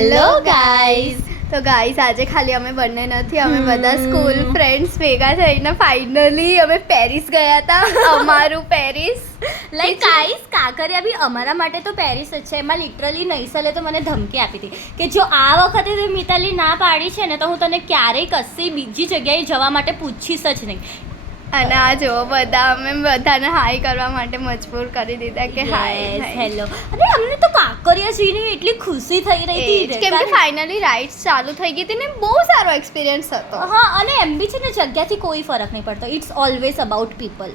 Hello guys. તો guys આજે ખાલી અમે બંને નથી, અમે બધા સ્કૂલ ફ્રેન્ડ્સ ભેગા થઈને ફાઇનલી અમે પેરિસ ગયા હતા. અમારું પેરિસ લાઈક ગાઈઝ, કાંકરિયા બી અમારા માટે તો પેરિસ જ છે. એમાં લિટરલી નૈસલે તો મને ધમકી આપી હતી કે જો આ વખતે તે મિતાલી ના પાડી છે ને તો હું તને ક્યારેય કશી બીજી જગ્યાએ જવા માટે પૂછીશ જ નહીં. અને આ જો બધા અમે બધાને હાય કરવા માટે મજબૂર કરી દીધા કે હાય હેલો. અને અમને તો કાંકરિયા જઈને એટલી ખુશી થઈ રહી હતી કેમ કે ફાઇનલી રાઇડ્સ ચાલુ થઈ ગઈ હતી ને બહુ સારો એક્સપિરિયન્સ હતો. હા, અને એમ બી છે ને જગ્યાથી કોઈ ફરક નહીં પડતો. It's always about people.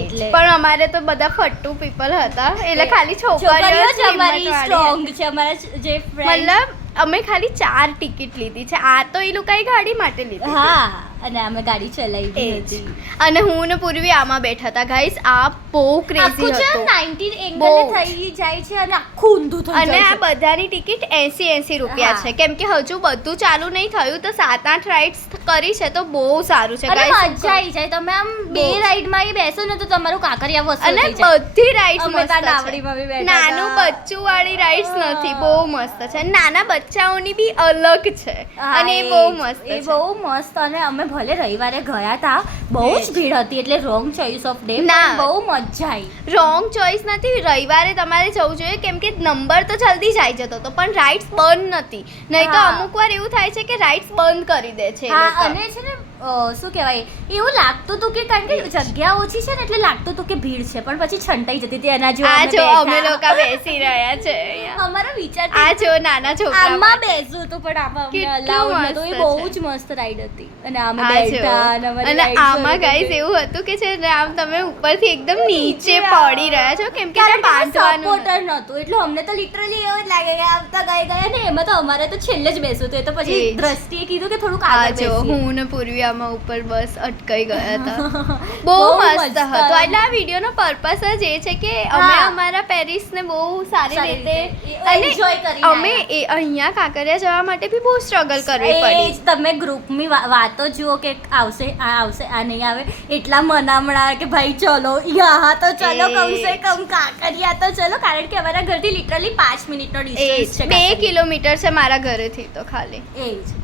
એટલે પણ અમારે તો બધા ફટ્ટુ પીપલ હતા, એટલે ખાલી છોકરીઓ જ અમારી સ્ટ્રોંગ છે. અમારા જે ફ્રેન્ડ મતલબ અમે ખાલી 4 ટિકિટ લીધી છે. આ તો એ લોકોએ ગાડી માટે લીધી. હા, અને અમે ગાડી ચલાવી હતી. અને હું ને પૂર્વી આમાં બેઠા હતા. ગાઈસ આ બહુ ક્રેઝી હતું. 19 એંગલ થઈ જાય છે અને આખું ઊંધું થઈ અને જાય આ છે. બધાની ટિકિટ 80 રૂપિયા છે. કેમ કે હજુ બધું ચાલુ નહીં થયું, તો 7-8 રાઇડ્સ કરી છે તો બહુ સારું છે. અને ગાઈસ મજા આવી જાય. તમે આમ બે રાઈડમાં ઈ બેસો ને તો તમારું કાંકરિયા વસૂલ અને થઈ જાય. બધી રાઇડ્સ અમે મસ્ત ત્યાં છે. નાવડીમાં બી બેઠા નાનું હતા. બચ્ચું વાળી રાઇડ્સ નથી, બહુ મસ્ત છે. નાના બચ્ચાઓની બી અલગ છે હા, અને એ બહુ મસ્ત એ છે. બહુ મસ્ત. અને અમે ભલે રવિવારે ગયા હતા, બહુ જ ભીડ હતી, એટલે રોંગ ચોઇસ ઓફ ડે, ના. પણ બહુ મજા આવી. રોંગ ચોઇસ નથી. રવિવારે તમારે જવું જોઈએ કેમ કે નંબર તો જલ્દી જાય જતો હતો, પણ રાઇડ્સ બંધ નથી. નહીં તો હા. અમુક વાર એવું થાય છે કે રાઇડ્સ બંધ કરી દે છે એ હા, લોકો. અને છે ને શું કહેવાય, એવું લાગતું હતું કે કારણ કે જગ્યા ઓછી છે ને એટલે લાગતું હતું કે ભીડ છે, પણ પછી છંટાઈ જતી હતી. એના જો આ જો અમે લોકો બેસી રહ્યા છે અહીંયા. અમારો વિચાર આ જો નાના છોકરા આમાં બેસવું હતું, પણ આમાં અમને કેટલું allowed નહોતું. એ મસ્ત બહુ છે. જ મસ્ત રાઈડ હતી. અને અમે આ જો. બેઠા અને અમારી અને rides આમાં શરૂ ગાઈસ થઈ. એવું હતું કે છે ને આમ તમે ઉપરથી એકદમ નીચે પડી રહ્યા છો કેમ કે ત્યાં બાંધવાનું સપોર્ટર નહોતું, એટલે અમને તો લિટરલી એવું જ લાગે કે આવતા ગયા ને એમાં તો અમારે તો છેલ્લે જ બેસવું હતું. એ તો પછી એ જ. દ્રષ્ટિએ કીધું કે થોડુંક આ આગળ જો બેસીએ. હું ને પૂર્વી આમાં ઉપર બસ અટકાઈ ગયા હતા. બહુ બહુ મસ્ત મસ્ત. હતો. એટલે આ વિડીયોનો પર્પસ જ એ છે કે અમે હા. અમારા પેરિસને બહુ સારી સારી રીતે રીતે enjoy કરીને અમે એ અહીંયા કાંકરિયા જવા માટે બી બહુ સ્ટ્રગલ કરવી એ પડી. જ તમે ગ્રુપની વાતો જુઓ કે આવશે આ નહીં આવે, એટલા મનામણા કે ભાઈ ચલો યહાં તો ચલો, એ કમ સે જ. કમ કાંકરિયા તો ચલો. કારણ કે અમારા ઘરથી લિટરલી 5 મિનિટનો એ ડિસ્ટન્સ છે 2 કાંકરિયા. કિલોમીટર છે મારા ઘરેથી તો ખાલી. એ જ.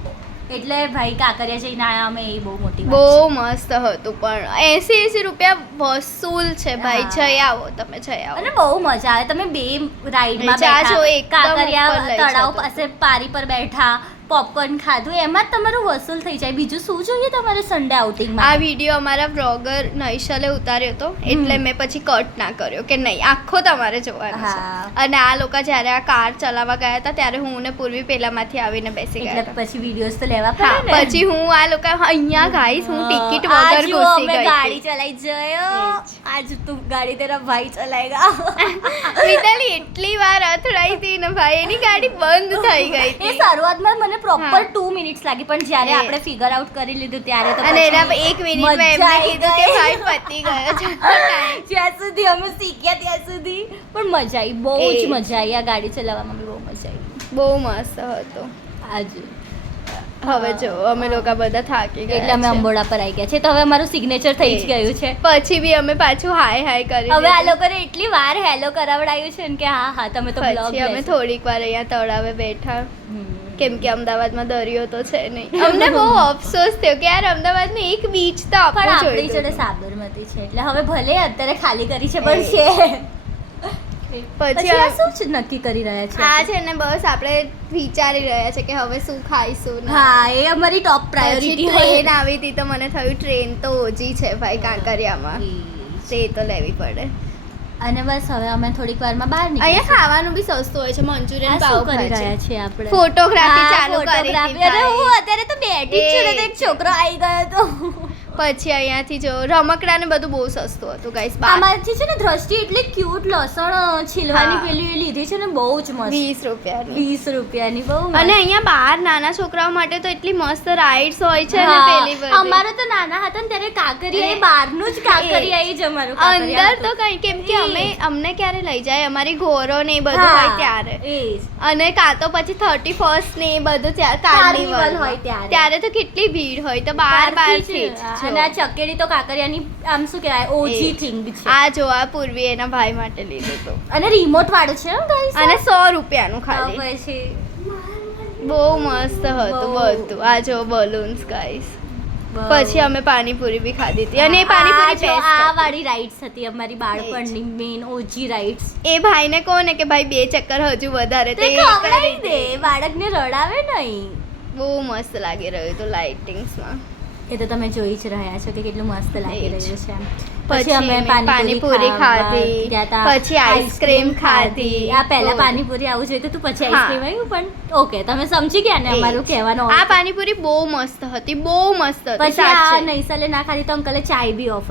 એટલે ભાઈ કાંકરિયા જઈને આયા અમે, એ બહુ મોટી બહુ વાત મસ્ત હતું. પણ 80 રૂપિયા વસૂલ છે ભાઈ. હા. જઈ આવો, તમે જઈ છે. આવો. અને બહુ મજા આવે. તમે બે રાઈડમાં જા જો, બેઠા, એકદમ કાંકરિયા ઉપર લઈ તળાવ જતો પાસે પારી પર બેઠા, પોપકોર્ન ખાધું, એમાં જ તમારું વસૂલ થઈ જાય. બીજું શું જોઈએ તમારે સન્ડે આ આઉટિંગમાં? વિડીયો અમારા વ્લોગર નૈશલે ઉતાર્યો હતો, એટલે મેં પછી કટ ના કર્યો કે નહીં આખો તમારે જોવાનો છે. હા. અને આ લોકો જ્યારે આ કાર ચલાવવા ગયા હતા ત્યારે હું ને પૂર્વી પેલામાંથી આવીને બેસી ગયા એટલે હતા. પછી વિડીયોઝ તો લેવા હા, પડે ને. પછી હું આ લોકો અહીંયા ગાઈસ હું ટિકિટ આ વગર જુઓ, ઘૂસી અમે ગઈ ગાડી હતી. ચલાઈ જયો. આજ તું ગાડી તેરા ભાઈ ચલાએગા. મિતાલી એટલી વાર અથડાઈ હતી ને ભાઈ, એની ગાડી બંધ થઈ ગઈ એ હતી. શરૂઆતમાં મને પ્રોપર હા. 2 મિનિટ્સ લાગી, પણ જ્યારે એ. આપણે ફિગર આઉટ કરી લીધું ત્યારે તો અને એના પછી 1 મિનિટમાં એમને મજા આવી કીધું કે ગઈ. ભાઈ પતી ગયો છે ટાઈમ. જ્યાં સુધી અમે શીખ્યા ત્યાં સુધી. પણ મજા આવી, બહુ જ એ. મજા આવી. આ ગાડી ચલાવવામાં બી બહુ મજા આવી. બહુ મસ્ત હતો. આજે હવે જો અમે લોકો બધા થાકી ગયા એટલે અમે છે. અંબોડા પર આવી ગયા છે. તો હવે અમારું સિગ્નેચર થઈ જ ગયું છે. પછી બી અમે પાછું હાય હાય કરી હવે આ દીધું. લોકોને એટલી વાર હેલો કરાવડાયું છે ને કે હા હા તમે તો બ્લોગ પછી અમે થોડીક વાર અહીંયા તળાવે બેઠા કેમ કે અમદાવાદમાં દરિયો તો છે નહીં. અમને બહુ અફસોસ થયો કે યાર અમદાવાદમાં એક બીચ તો પણ આપવું આપણી જોડે જોઈએ. સાબરમતી છે, એટલે હવે ભલે અત્યારે ખાલી કરી છે પણ છે. પછી આ શું છે નક્કી કરી રહ્યા છે? આ છે ને બસ આપણે વિચારી રહ્યા છે કે હવે શું ખાઈશું ને. હા, એ અમારી ટોપ પછી પ્રાયોરિટી ટ્રેન આવી હતી તો મને થયું ટ્રેન તો ઓછી છે ભાઈ કાંકરિયામાં, તે તો લેવી પડે. અને બસ હવે અમે થોડીક વારમાં બહાર અહીંયા નીકળીશું. ખાવાનું બી સસ્તું હોય છે. મંચુરિયન આ શું પાવ કરી ભાજી. રહ્યા છીએ આપણે? ફોટોગ્રાફી હા, ચાલુ કરી ફોટોગ્રાફી. હતી અરે ભાઈ. હું અત્યારે તો બેઠી જ છું ને તો એક છોકરો આવી ગયો હતો. પછી અહીંયાથી જો રમકડા ને બધું બહુ સસ્તું હતું ગાઈસ. આમાંથી છે ને દ્રષ્ટિ એટલી ક્યુટ લસણ છીલવાની હા. પેલી એ લીધી છે ને, બહુ જ મસ્ત. 20 રૂપિયાની. 20 રૂપિયાની બહુ મસ્ત. અને અહીંયા બહાર નાના છોકરાઓ માટે તો એટલી મસ્ત રાઇડ્સ હોય છે ને હા, પેલી બધી. અમારે તો નાના હતા ને ત્યારે કાંકરિયા એ બહારનું જ કાંકરિયા એ જ અમારું અંદર કાંકરિયા તો કઈ કેમ કે અમને ક્યારે લઈ જાય અમારી ઘોરો ને એ બધું હા, હોય ત્યારે. એ જ. અને કાં તો પછી 31st ને એ બધું કાર્નિવલ કાર્નિવલ હોય ત્યારે. ત્યારે તો કેટલી ભીડ હોય તો બાર બહારથી થી જ. અને આ ચકેડી તો કાંકરિયાની આમ શું કહેવાય ઓજી થિંગ છે. આ જો આ પૂર્વી એના ભાઈ માટે લીધું હતું અને રિમોટ વાળું છે હો guys. અને 100 રૂપિયાનું તો ખાલી. પછી બહુ મસ્ત હતું બહુ. બધું. આ જો બલૂન્સ ગાઈસ. પછી અમે પાણીપુરી બી ખાધી હતી અને એ પાણીપુરી આ best હતી. વાળી રાઈડ્સ હતી અમારી બાળપણની મેન ઓજી રાઈડ્સ. એ ભાઈને કહો ને કે ભાઈ 2 ચક્કર હજુ વધારે તે એ ખવડાવી કરી દે બાળકને રડાવે નહીં. બહુ મસ્ત લાગી રહ્યું હતું લાઇટિંગ્સમાં. એ તો તમે જોઈ જ રહ્યા છો કે કેટલું મસ્ત લાગી એ જ. રહ્યું છે એમ. પછી અમે પાણીપુરી ખાધી, પછી આઈસ્ક્રીમ ખાધી. આ પહેલા બહુ. પાણીપુરી આવું જોઈએ તો પછી હા. આઈસ્ક્રીમ આવ્યું પણ ઓકે તમે સમજી ગયા ને એ જ. અમારું કહેવાનો આ પાણીપુરી બહુ મસ્ત હતી, બહુ મસ્ત હતી પછી આ સાચે. નૈસલે ના ખાધી તો અંકલે ચાય બી ઓફર